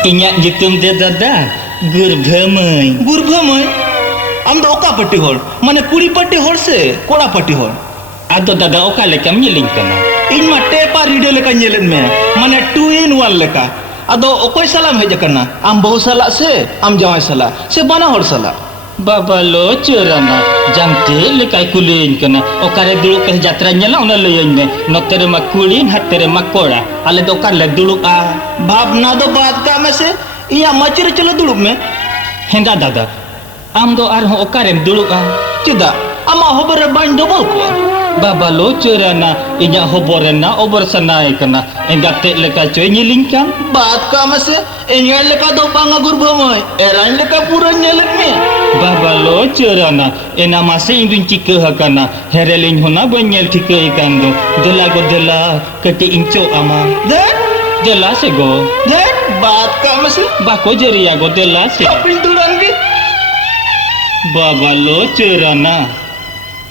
Ingat gitu dia dada Gurbhamai Am do oka pati hor mane kuri pati hor se kora pati hor Ado dada oka lekam nyeling kana इन मा टेपा रीडे लेका ñelet me माने 2 in 1 लेका अदो ओकोय सालाम hedge करना आम बहु साला से आम जावाय साला से बना हर साला Baba lo cerana jangte lekai kulin kana okare dulu ke jatra nyala ona leyen me notere ma kulin hatere ma kora ale do kan le dulu a भावना दो बात का में से इया मचर चलो दुलुक में henda dada am do ar ho okare dulu a चिदा ama hober bain double ko Baba lo cerana inya hoborena obor sanai kana engate lekai coy nyilingkan बात का में से एंगल लेका दो बांगा गुरबमय एरान लेका पूरा ñelet me Baba lo cerana ena mase indun cike hakana herelin hona banyel cike ikan do dela kete inco ama dela sego बात का में से bako jeria go dela se pinturan bi Baba lo cerana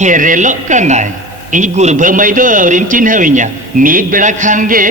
herelo kanai ini gurbhamai do rim chin hawinya mid bera khange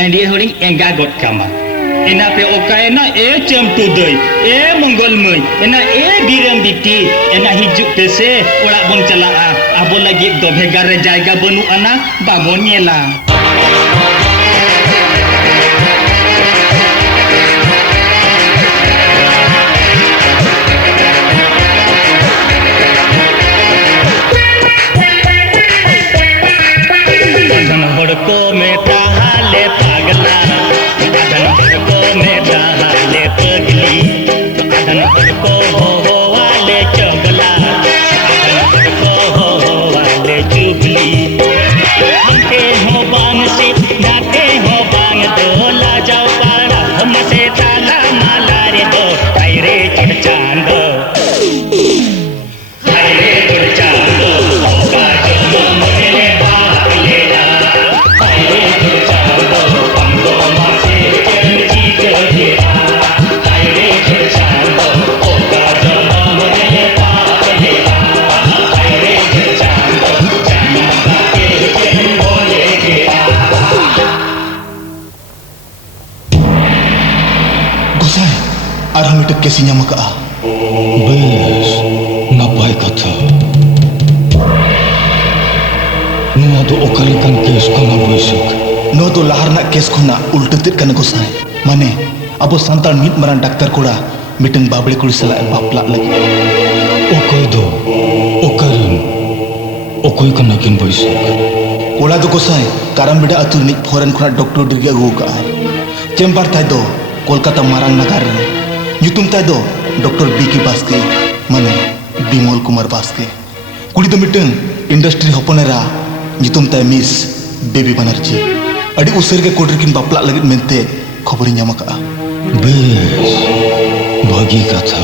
andi horing enga got kama ena pe okaena e cem tudoi e mongol mui ena e biren bikti ena hijuk pese orak bon calaa abo lagi do bhegar re jaiga banu ana babon nyela adan hodko meta hale pagla adan hodko meta hale pagli adan hodko ho wale chogla adan hodko ho wale chugli हमके हो बांग से नाते हो बांग दोला जाओ पाड़ा हमसे ताला माला रे दो तायरे चढ़ चांद तायरे चढ़ चांद का जो मुझे भाग लेला तायरे चढ़ चांद पंगो मासे चढ़ी गया तायरे चढ़ चांद का जो मुझे भाग लेला तायरे चढ़ चांद जाना के चढ़ बोले गया गोसाई आर हम इट केसी ñama ka Bes, napai kata. Nua do okalikan kes kana boisuk. नो तो लहर ना केस खुना उल्टतित कन गोसाई माने अब संतान मिट मरान डॉक्टर कोड़ा मिटंग बाबले कुड़ी सला बापला लगी Okai do, okarin. Okai kana kin boisuk. कोड़ा दो गोसाई कारम बिडा अतुर निक फॉरेन खुना डॉक्टर डिरगे अगु का चेंबर ताय दो कोलकाता मारांग नगर रे nyutum tay do डॉक्टर बीकी बास्के माने बिमल कुमार बास्के कुड़ी दो मिटंग इंडस्ट्री हपनेरा nyutum tay miss Baby Banerjee अडी उसर के कोडर किन बापला लगित मेंते खबरी ñama ka Bes, bagi kata.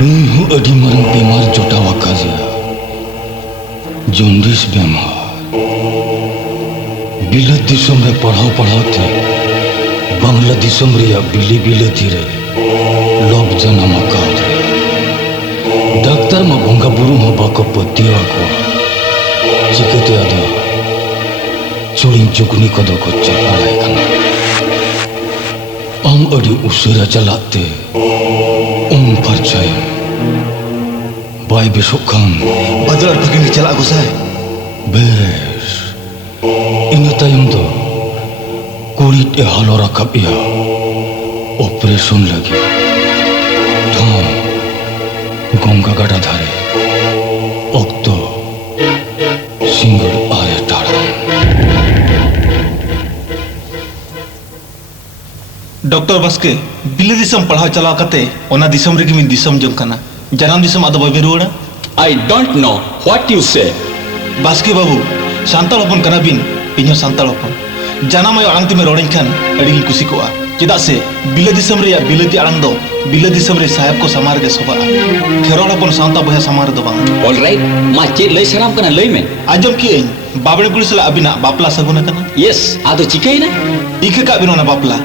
Ihu adi marang bemar jota wakaja. Jaundice bemar. Bila disam re पढ़ाओ थे बांग्ला दिसम रिया बिली बिलती रे लोग जना मकाद रे डॉक्टर मा भंगा बुरु हो बाको पतिया को चिकते आदा चुलिन चुकनी को दो को चपाड़ाय कना आम अडी उसरा चलाते परचाय बाय बेसुखान बदर भगिन चला गोसाई base ina tayong do kulit e halo rakap iya operation lagi dham gongga gada dhare okto single are tara doctor बास्के बिले दिसम पढ़ाव चलाव कते ओना दिसम रेगी मिन दिसम जम कना जनाम दिसम आदो बाबे रुड़ा I don't know what you say. Baske बाबू सांताल हपन कना बिन इन्हो सांताल हपन जनाम आयो आंग तिमे रोडिन खान अड़ी कुसी कोआ चेदा से बिले दिसम रे या बिलेती आंग दो बिले दिसम रे साहेब को समार के सोबा खेरोल हपन सांता बहे समार दो बांग All right, ma chet lay saram kana lay me. आजम की बाबड़े कुड़ी सला अबिना बापला सगुना कना Yes, ado chikai na. इके का बिन ओना बापला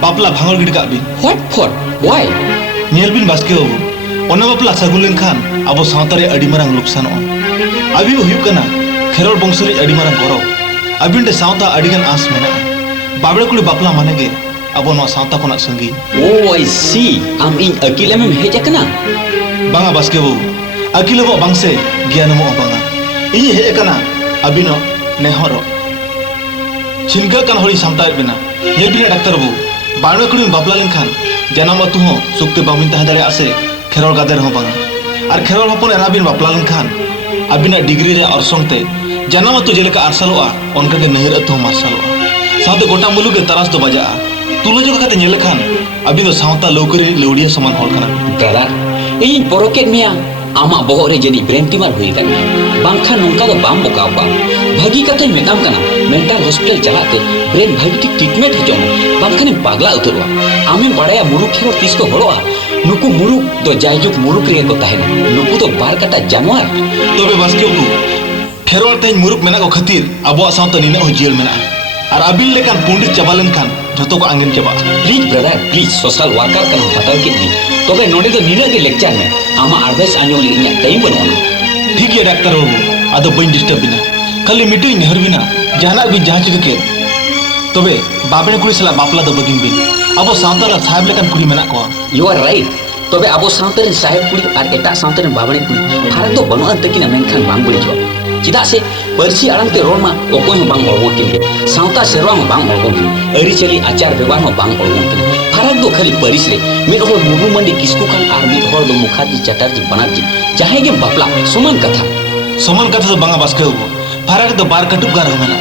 बापला भांगल गिड का बिन What for? Why? नेल बिन बास्के बाबू ओना बापला सगुलेन खान अब सांता रे अड़ी मरांग लुकसान अभी हुयु कना खेरोल बंशरी अड़ी मरांग गौरव अबिन डे सावता अड़ीगन आस मेना बाबड़े कुड़ी बापला माने गे अब नवा सावता कोना संगी Oh, I see. Am ing akila mem heja kana. बांगा बास्के वो अकिल वो बांग से ज्ञान मो बांगा इनी हे कना अबिनो नेहरो छिनका कन होली सामता बिना ये बिना डॉक्टर वो बाणवे कुड़ी बापला लेनखान जनाम अतु हो सुक्ते बामिन तह दारे आसे खेरोल गादर हो बांगा और खेरोल हपन एराबिन बापला लेनखान अबिना डिग्री रे और संगते जनाम अतु जेलेका आरसलोआ उनका के नहर अतु मार्सलोआ साथे गोटा मुलुग के तरास तो बजा तुलो जो कते नेले खान अबिनो सावता लोकरी लौड़िया समान होल कना Brother, ing poroket mea ama bohok re jadi brain tumor hui kan. Bangkhan nongka do bam boka ba. Bhagi kathañ metam kana mental hospital jalate brain bhagi ki treatment hojong. Bangkhan em pagla uturwa. Ame badaya muruk khero tis ko horoa. Nuku muruk do jayjuk muruk re ko tahena. Nuku do bar kata januar. तबे बास्के वो खेरोल तेज मुरुक मेना को खतीर अबो सावता निना हो jail मेना और अबिल लेकान पंडित चबालन खान जतो को आंगन चबा Please brother, please social worker kana batal kit ni. Tobe node do nina ke lecture me ama advice anyo li inya time banona. ठीक है डॉक्टर बाबू आदो बइन डिस्टर्ब बिना खाली मीटिंग नेहर बिना जहाना भी जहां चिक के तबे बाबे कुड़ी सला बापला दो बगिन बिन अबो सावता साहेब लेकान कुड़ी मेना को You are right. तबे abo Savata ren saheb kuli ar eta Savata ren babane kuli farak do banu an takina menkhan bang buli jo. Cida se persi arang te roma okoi ho bang olgon kin Savata serwa ho bang olgon kin ari chali achar bewan ho bang olgon kin farak do khali paris re mid hor mugu mandi kisku kan ar mid hor do mukhaji chatarji banarji jahe ge bapla suman katha तो बांगा बास्के वो फाराक तो बार कटुक गार हो मेना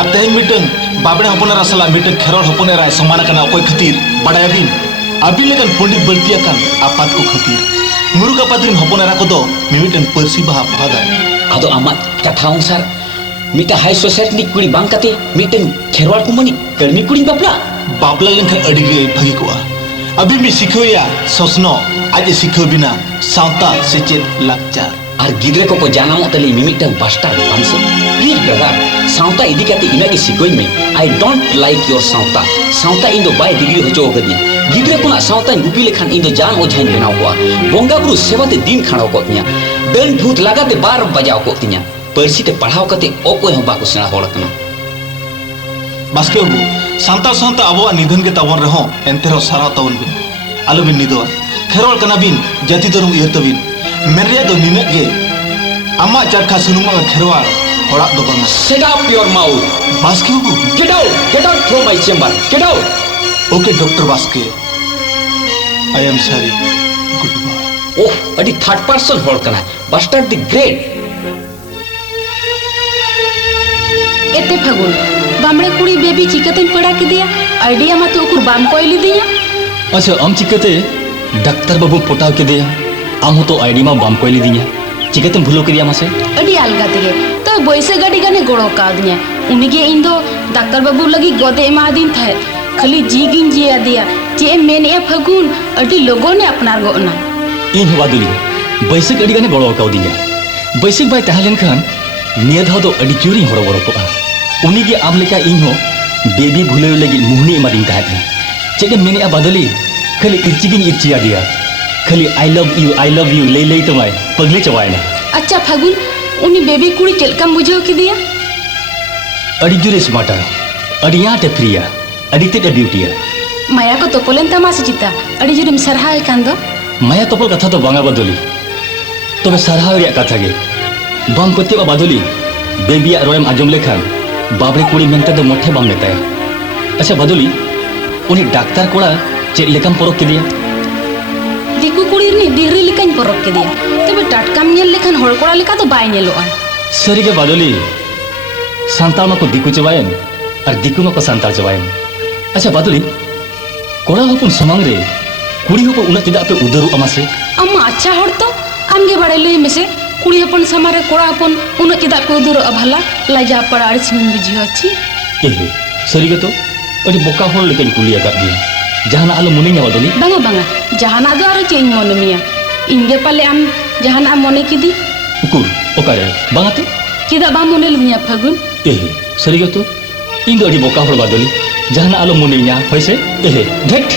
अब तेज meeting Bobde हपने रसला meeting खेरोल हपने राय समान कना कोई खतीर बड़ाया बिन अभी लेकिन पंडित बल्तिया कन आपात को खतीर मुरुक आपातरिन हपने रा को दो मिमिटन परसी बहा भागा ado amat katha अनुसार mita high society ni kuri bang kate miten kherwal ko mani karmi kuri bapla बापला लेखन अडिगे भगी को अभी मी सिखोया सोसनो आज सिखो बिना सावता सेचेत लाकचार ar gidre ko janam tali mimitan bastard banse please brother sauta idi kate inagi sikoi me I don't like your sauta indo bai degree hojo gadi gidre ko na sauta gupi lekhan indo jan ojain benaw ko bonga buru sebate din khano ko nya dan bhut lagate bar bajaw ko tinya persi te padhaw kate okoi ho ba ko sena hor kana Baske वो Santa Santa अबो निधन के तवन रहो एंतेरो सारा तवन बिन आलो बिन निदो खेरोल कना बिन जाति धर्म इयर तबिन मेरिया दो निने गे अम्मा चरखा सुनुमा खेरवार होड़ा दो बंगा shut up your mouth Baske वो get out from my chamber get out okay doctor बास्के I am sorry goodbye oh adi third person hor kana bastard the great एते फगुन बामड़े कुड़ी बेबी चिकते पड़ा के दिया आइडिया मत ओकुर बाम कोइली दिया अच्छा आम चिकते डाक्टर बाबू पोटाव के दिया आम तो आईडी मा बाम कोइली दिया चिकते भूलो के दिया मासे अडी अलगा तेगे तो बैसे गाड़ी गाने गोड़ो का दिया उनगे इन दो डाक्टर बाबू लगी गोदे एमा दिन थे खाली जी गिन जी दिया जे मेन ए फगुन अडी लोगों ने अपनार गोना इन हवा दुली बैसे गाड़ी गाने गोड़ो का दिया बैसे बाय तहलेन खान निया धा दो अडी चूरी हरो बरो को उनी के आम लेका इन हो बेबी भूले लगी मुहनी एमा दिन ताहे चेके मेने आ बदली खाली इर्चिगिन इर्चिया दिया खाली आई लव यू ले तमाय पगले चवायना अच्छा फगुन उनी बेबी कुड़ी चलकम बुझो के दिया अडी जुरे स्मार्टा अडी याते फ्रिया अडी ते ब्यूटीया माया को तोपोलेन तमासे चिता अडी जुरे सरहा कान दो माया तोपल कथा तो बांगा बदली तबे सरहा रिया कथा गे बाम पत्ते बदली बेबी रोयम आजम लेखान बाबड़े कुड़ी मेनते दो मोठे बाम नेताया अच्छा बदली उनी डाक्टर कोड़ा चे लेकम परक के दिया दिकु कुड़ी ने डिग्री लेकान परक के दिया तबे टाटकाम नेल लेखान होड़ कोड़ा लेका तो बाय नेलोआ सरी के बदली सांताल मा को दिकु चवायन और दिकु मा को सांताल चवायन अच्छा बदली कोड़ा हपुन समांग रे कुड़ी हपुन उना चिदा पे उदरु अमासे अम्मा अच्छा होड़ तो आमगे बाड़े लई मेसे कुड़ी हपन समारे कोड़ा हपन उन चिदा पे उदर अभाला लाजा पड़ा अड़सिन बुझियो अछि एहे सरी के तो अडी बोका होड़ लेकिन कुलिया का दिया जहाना आलो मुनी nya बदली बांगा बांगा जहाना दो आरो चेंज मोने मिया इंगे पाले आम जहाना मोने किदी उकुर ओकारे बांगा तो चिदा बा मोने लिया फगुन एहे सरी के तो इन दो अडी बोका होड़ बदली जहाना आलो मुनी nya होइसे एहे धट